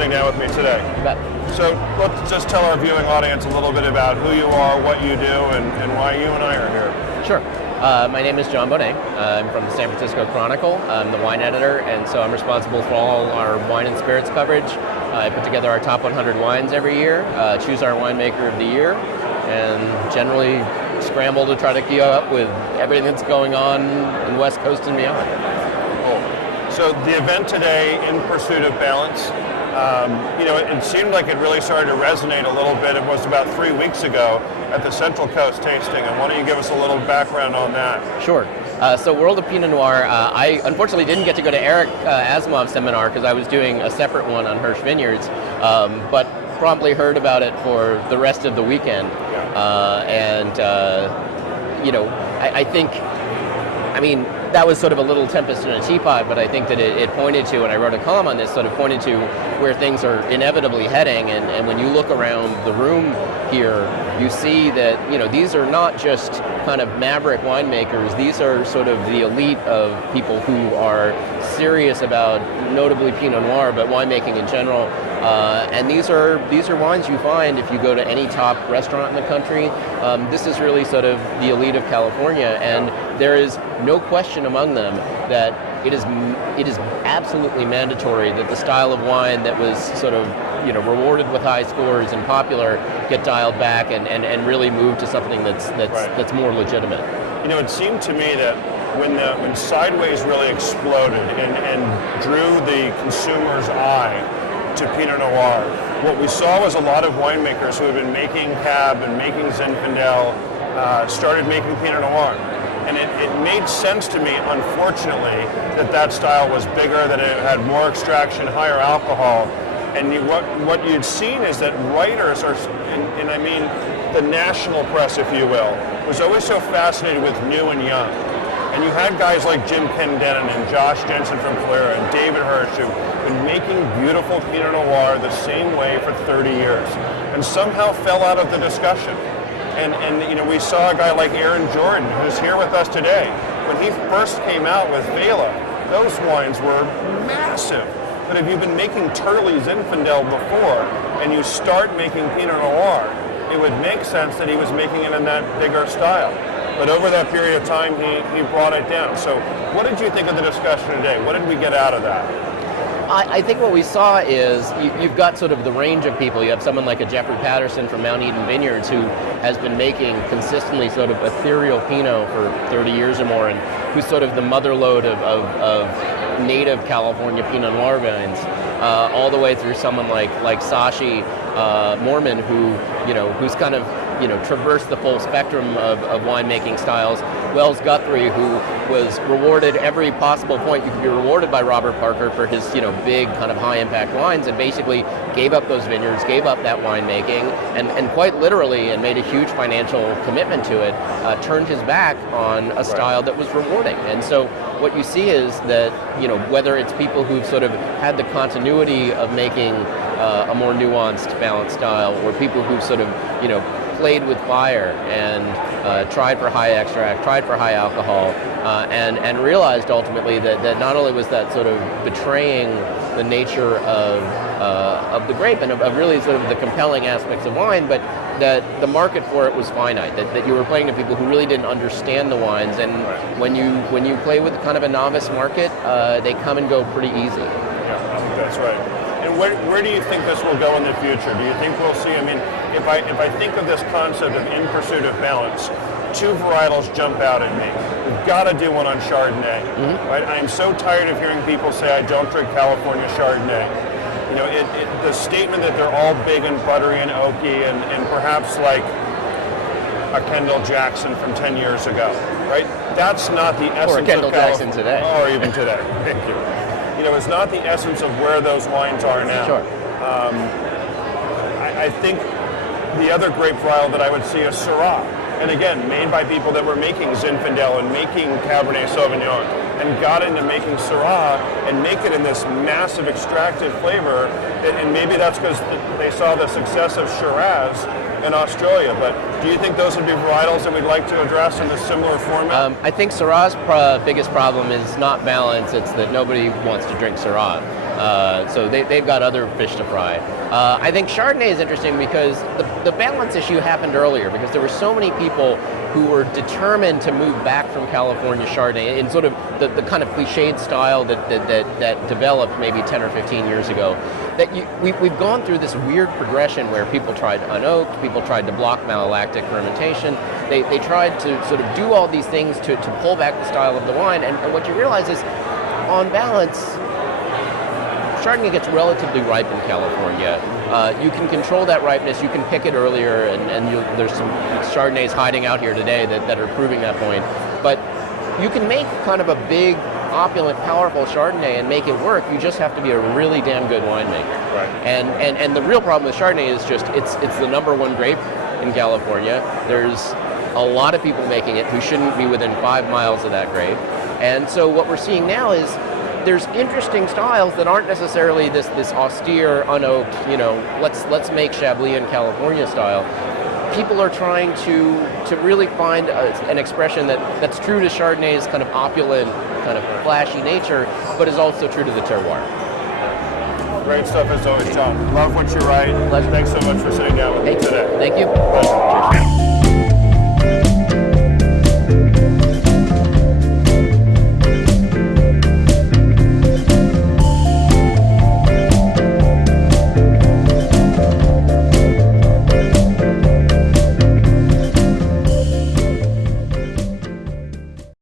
sitting down with me today. You bet. So let's just tell our viewing audience a little bit about who you are, what you do, and why you and I are here. Sure. My name is John Bonné. I'm from the San Francisco Chronicle. I'm the wine editor, and so I'm responsible for all our wine and spirits coverage. I put together our top 100 wines every year, choose our winemaker of the year, and generally scramble to try to keep up with everything that's going on in the West Coast and beyond. Cool. So the event today, In Pursuit of Balance, it seemed like it really started to resonate a little bit. It was about 3 weeks ago at the Central Coast tasting, and why don't you give us a little background on that? Sure. So World of Pinot Noir, I unfortunately didn't get to go to Eric Asimov's seminar because I was doing a separate one on Hirsch Vineyards, but promptly heard about it for the rest of the weekend. I think, that was sort of a little tempest in a teapot, but I think that it pointed to, and I wrote a column on this, sort of pointed to where things are inevitably heading. And when you look around the room here, you see that, these are not just kind of maverick winemakers. These are sort of the elite of people who are serious about notably Pinot Noir, but winemaking in general. And these are wines you find if you go to any top restaurant in the country. This is really sort of the elite of California, and there is no question among them that it is absolutely mandatory that the style of wine that was sort of rewarded with high scores and popular get dialed back and really move to something that's more legitimate. It seemed to me that when Sideways really exploded and drew the consumer's eye to Pinot Noir, what we saw was a lot of winemakers who had been making Cab and making Zinfandel started making Pinot Noir. And it made sense to me, unfortunately, that style was bigger, that it had more extraction, higher alcohol. And what you'd seen is that writers are, and I mean the national press, if you will, was always so fascinated with new and young. And you had guys like Jim Pendennon and Josh Jensen from Calera and David Hirsch who've been making beautiful Pinot Noir the same way for 30 years and somehow fell out of the discussion. And we saw a guy like Aaron Jordan, who's here with us today. When he first came out with Vela, those wines were massive. But if you've been making Turley Zinfandel before and you start making Pinot Noir, it would make sense that he was making it in that bigger style. But over that period of time, he brought it down. So what did you think of the discussion today? What did we get out of that? I think what we saw is you've got sort of the range of people. You have someone like a Jeffrey Patterson from Mount Eden Vineyards who has been making consistently sort of ethereal Pinot for 30 years or more, and who's sort of the motherlode of native California Pinot Noir vines, all the way through someone like Sashi Mormon, who's kind of traversed the full spectrum of winemaking styles. Wells Guthrie, who was rewarded every possible point you could be rewarded by Robert Parker for his big kind of high impact wines, and basically gave up those vineyards, gave up that winemaking, and quite literally, and made a huge financial commitment to it, turned his back on a style that was rewarding. And so what you see is that whether it's people who've sort of had the continuity of making a more nuanced, balanced style, or people who've sort of played with fire and tried for high extract, tried for high alcohol, and realized ultimately that not only was that sort of betraying the nature of the grape and of really sort of the compelling aspects of wine, but that the market for it was finite, that you were playing to people who really didn't understand the wines, and when you play with kind of a novice market, they come and go pretty easy. Yeah, I think that's right. And where do you think this will go in the future? Do you think we'll see, if I think of this concept of In Pursuit of Balance, two varietals jump out at me. We've got to do one on Chardonnay. Mm-hmm. Right? I am so tired of hearing people say, I don't drink California Chardonnay. The statement that they're all big and buttery and oaky and perhaps like a Kendall Jackson from 10 years ago, right? That's not the essence of Or a Kendall Jackson today. Or even today. Thank you. It's not the essence of where those wines are now. Sure. I think the other grape varietal that I would see is Syrah. And again, made by people that were making Zinfandel and making Cabernet Sauvignon and got into making Syrah and make it in this massive extractive flavor. And maybe that's because they saw the success of Shiraz in Australia. But do you think those would be varietals that we'd like to address in a similar format? I think Syrah's biggest problem is not balance, it's that nobody wants to drink Syrah. So they've got other fish to fry. I think Chardonnay is interesting because the balance issue happened earlier because there were so many people who were determined to move back from California Chardonnay in sort of the kind of cliched style that developed maybe 10 or 15 years ago. That we've gone through this weird progression where people tried unoaked, people tried to block malolactic fermentation. They tried to sort of do all these things to pull back the style of the wine. And what you realize is, on balance, Chardonnay gets relatively ripe in California. You can control that ripeness, you can pick it earlier, and there's some Chardonnays hiding out here today that are proving that point. But you can make kind of a big, opulent, powerful Chardonnay and make it work. You just have to be a really damn good winemaker. Right. And the real problem with Chardonnay is just it's the number one grape in California. There's a lot of people making it who shouldn't be within 5 miles of that grape. And so what we're seeing now is there's interesting styles that aren't necessarily this austere, unoaked, let's make Chablis in California style. People are trying to really find an expression that's true to Chardonnay's kind of opulent, kind of flashy nature, but is also true to the terroir. Great stuff as always, John. Love what you write. Pleasure. Thanks so much for sitting down with me today. Thank you. Pleasure. Cheers.